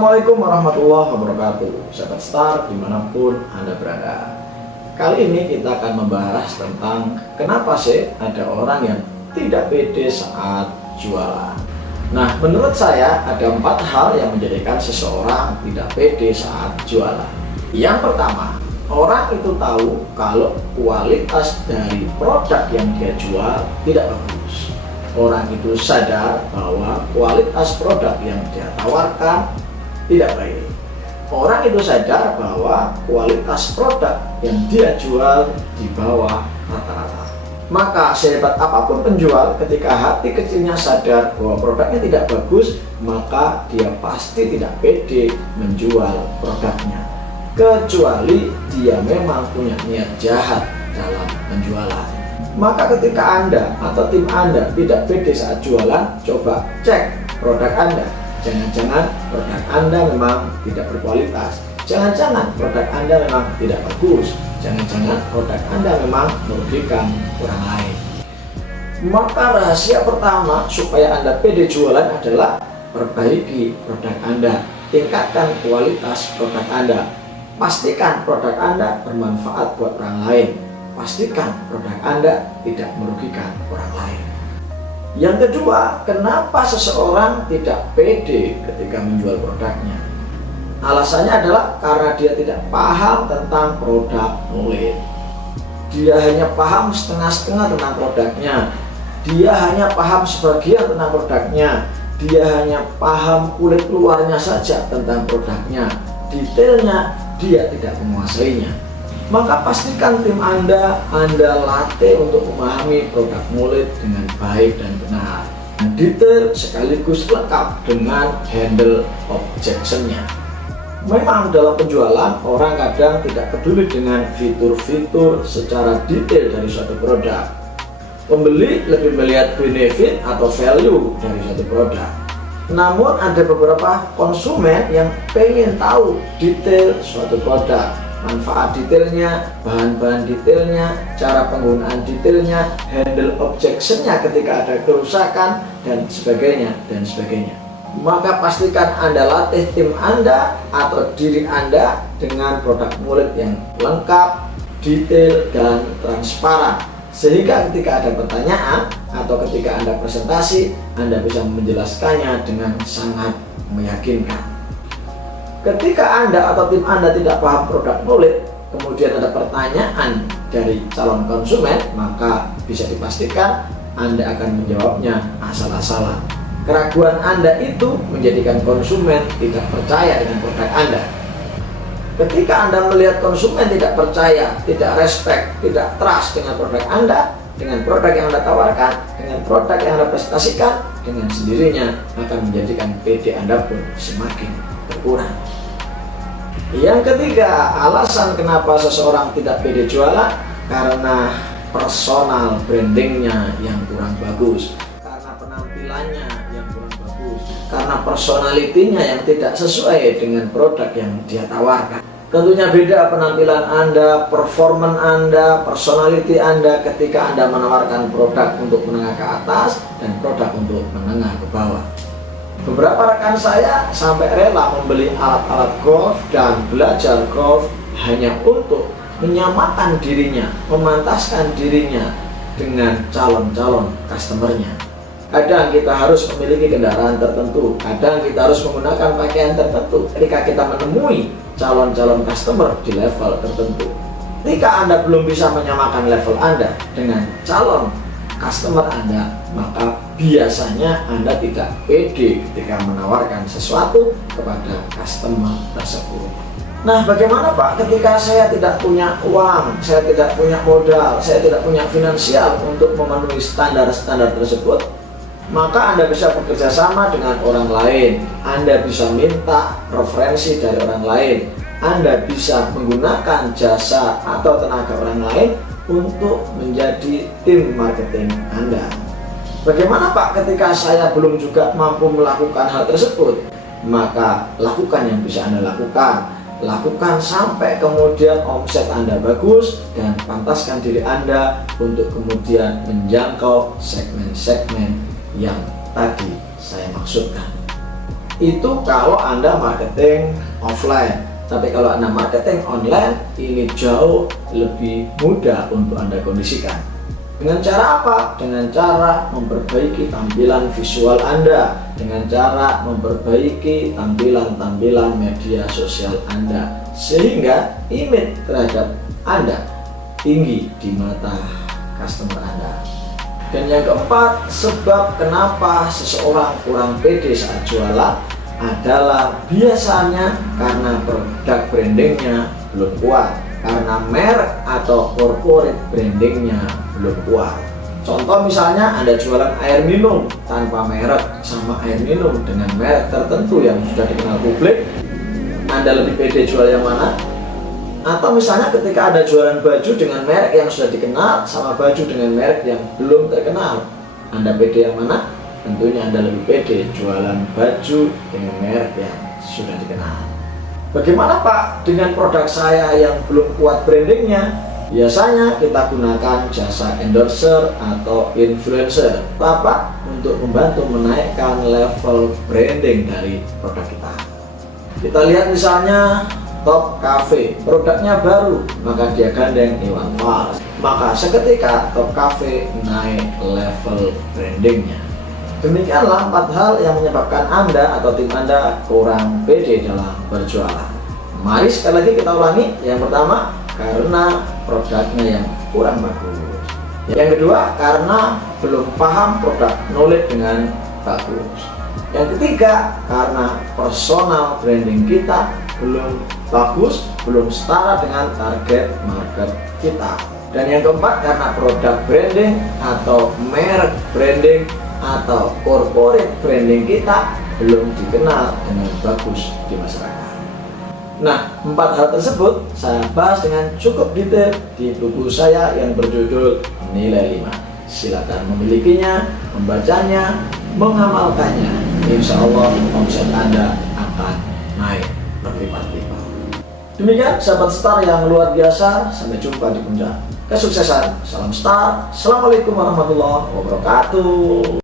Assalamualaikum warahmatullahi wabarakatuh, sahabat Star dimanapun Anda berada. Kali ini kita akan membahas tentang kenapa sih ada orang yang tidak pede saat jualan. Nah, menurut saya ada 4 hal yang menjadikan seseorang tidak pede saat jualan. Yang pertama, orang itu tahu kalau kualitas dari produk yang dia jual tidak bagus. Orang itu sadar bahwa kualitas produk yang dia tawarkan tidak baik. Orang itu sadar bahwa kualitas produk yang dia jual di bawah rata-rata. Maka sehebat apapun penjual, ketika hati kecilnya sadar bahwa produknya tidak bagus, maka dia pasti tidak pede menjual produknya. Kecuali dia memang punya niat jahat dalam penjualan. Maka ketika Anda atau tim Anda tidak pede saat jualan, coba cek produk Anda. Jangan-jangan produk Anda memang tidak berkualitas. Jangan-jangan produk Anda memang tidak bagus. Jangan-jangan produk Anda memang merugikan orang lain. Maka rahasia pertama supaya Anda pede jualan adalah perbaiki produk Anda. Tingkatkan kualitas produk Anda. Pastikan produk Anda bermanfaat buat orang lain. Pastikan produk Anda tidak merugikan orang lain. Yang kedua, kenapa seseorang tidak pede ketika menjual produknya? Alasannya adalah karena dia tidak paham tentang produk kulit. Dia hanya paham setengah-setengah tentang produknya. Dia hanya paham sebagian tentang produknya. Dia hanya paham kulit luarnya saja tentang produknya. Detailnya dia tidak menguasainya. Maka pastikan tim Anda latih untuk memahami produk kulit dengan baik dan benar, detail sekaligus lengkap dengan handle objection-nya. Memang dalam penjualan orang kadang tidak peduli dengan fitur-fitur secara detail dari suatu produk. Pembeli lebih melihat benefit atau value dari suatu produk. Namun ada beberapa konsumen yang pengen tahu detail suatu produk, manfaat detailnya, bahan-bahan detailnya, cara penggunaan detailnya, handle objection-nya ketika ada kerusakan, dan sebagainya, dan sebagainya. Maka pastikan Anda latih tim Anda atau diri Anda dengan produk kulit yang lengkap, detail, dan transparan. Sehingga ketika ada pertanyaan atau ketika Anda presentasi, Anda bisa menjelaskannya dengan sangat meyakinkan. Ketika Anda atau tim Anda tidak paham produk kulit, kemudian ada pertanyaan dari calon konsumen, maka bisa dipastikan Anda akan menjawabnya asal-asalan. Keraguan Anda itu menjadikan konsumen tidak percaya dengan produk Anda. Ketika Anda melihat konsumen tidak percaya, tidak respect, tidak trust dengan produk Anda, dengan produk yang Anda tawarkan, dengan produk yang Anda presentasikan, dengan sendirinya akan menjadikan PD Anda pun semakin berkurang. Yang ketiga, alasan kenapa seseorang tidak pede jualan karena personal brandingnya yang kurang bagus, karena penampilannya yang kurang bagus, karena personalitinya yang tidak sesuai dengan produk yang dia tawarkan. Tentunya beda penampilan Anda, performan Anda, personality Anda ketika Anda menawarkan produk untuk menengah ke atas dan produk untuk menengah ke bawah. Beberapa rekan saya sampai rela membeli alat-alat golf dan belajar golf hanya untuk menyamakan dirinya, memantaskan dirinya dengan calon-calon customernya. Kadang kita harus memiliki kendaraan tertentu, kadang kita harus menggunakan pakaian tertentu ketika kita menemui calon-calon customer di level tertentu. Ketika Anda belum bisa menyamakan level Anda dengan calon customer Anda, maka biasanya Anda tidak pede ketika menawarkan sesuatu kepada customer tersebut. Nah, bagaimana Pak ketika saya tidak punya uang, saya tidak punya modal, saya tidak punya finansial untuk memenuhi standar-standar tersebut? Maka Anda bisa bekerja sama dengan orang lain. Anda bisa minta referensi dari orang lain. Anda bisa menggunakan jasa atau tenaga orang lain untuk menjadi tim marketing Anda. Bagaimana Pak ketika saya belum juga mampu melakukan hal tersebut? Maka lakukan yang bisa Anda lakukan. Lakukan sampai kemudian omset Anda bagus dan pantaskan diri Anda untuk kemudian menjangkau segmen-segmen yang tadi saya maksudkan. Itu kalau Anda marketing offline. Tapi kalau Anda marketing online, ini jauh lebih mudah untuk Anda kondisikan. Dengan cara apa? Dengan cara memperbaiki tampilan visual Anda, dengan cara memperbaiki tampilan-tampilan media sosial Anda, sehingga image terhadap Anda tinggi di mata customer Anda. Dan yang keempat, sebab kenapa seseorang kurang pede saat jualan adalah biasanya karena produk brandingnya belum kuat, karena merek atau corporate brandingnya belum kuat. Contoh misalnya Anda jualan air minum tanpa merek sama air minum dengan merek tertentu yang sudah dikenal publik, Anda lebih pede jual yang mana? Atau misalnya ketika Anda jualan baju dengan merek yang sudah dikenal sama baju dengan merek yang belum terkenal, Anda pede yang mana? Tentunya Anda lebih pede jualan baju dengan merek yang sudah dikenal. Bagaimana Pak dengan produk saya yang belum kuat brandingnya? Biasanya kita gunakan jasa endorser atau influencer. Apa? Untuk membantu menaikkan level branding dari produk kita. Kita lihat misalnya Top Cafe, produknya baru, maka dia gandeng Iwan Fals. Maka seketika Top Cafe naik level brandingnya. Demikianlah 4 hal yang menyebabkan Anda atau tim Anda kurang pede dalam berjualan. Mari sekali lagi kita ulangi. Yang pertama, karena produknya yang kurang bagus. Yang kedua, karena belum paham produk knowledge dengan bagus. Yang ketiga, karena personal branding kita belum bagus, belum setara dengan target market kita. Dan yang keempat, karena produk branding atau merek branding atau corporate branding kita belum dikenal dengan bagus di masyarakat. Nah, 4 hal tersebut saya bahas dengan cukup detail di buku saya yang berjudul Nilai 5. Silakan memilikinya, membacanya, mengamalkannya. Insya Allah omset Anda akan naik berlipat-lipat. Demikian sahabat Star yang luar biasa. Sampai jumpa di puncak kesuksesan. Salam Star. Assalamualaikum warahmatullahi wabarakatuh.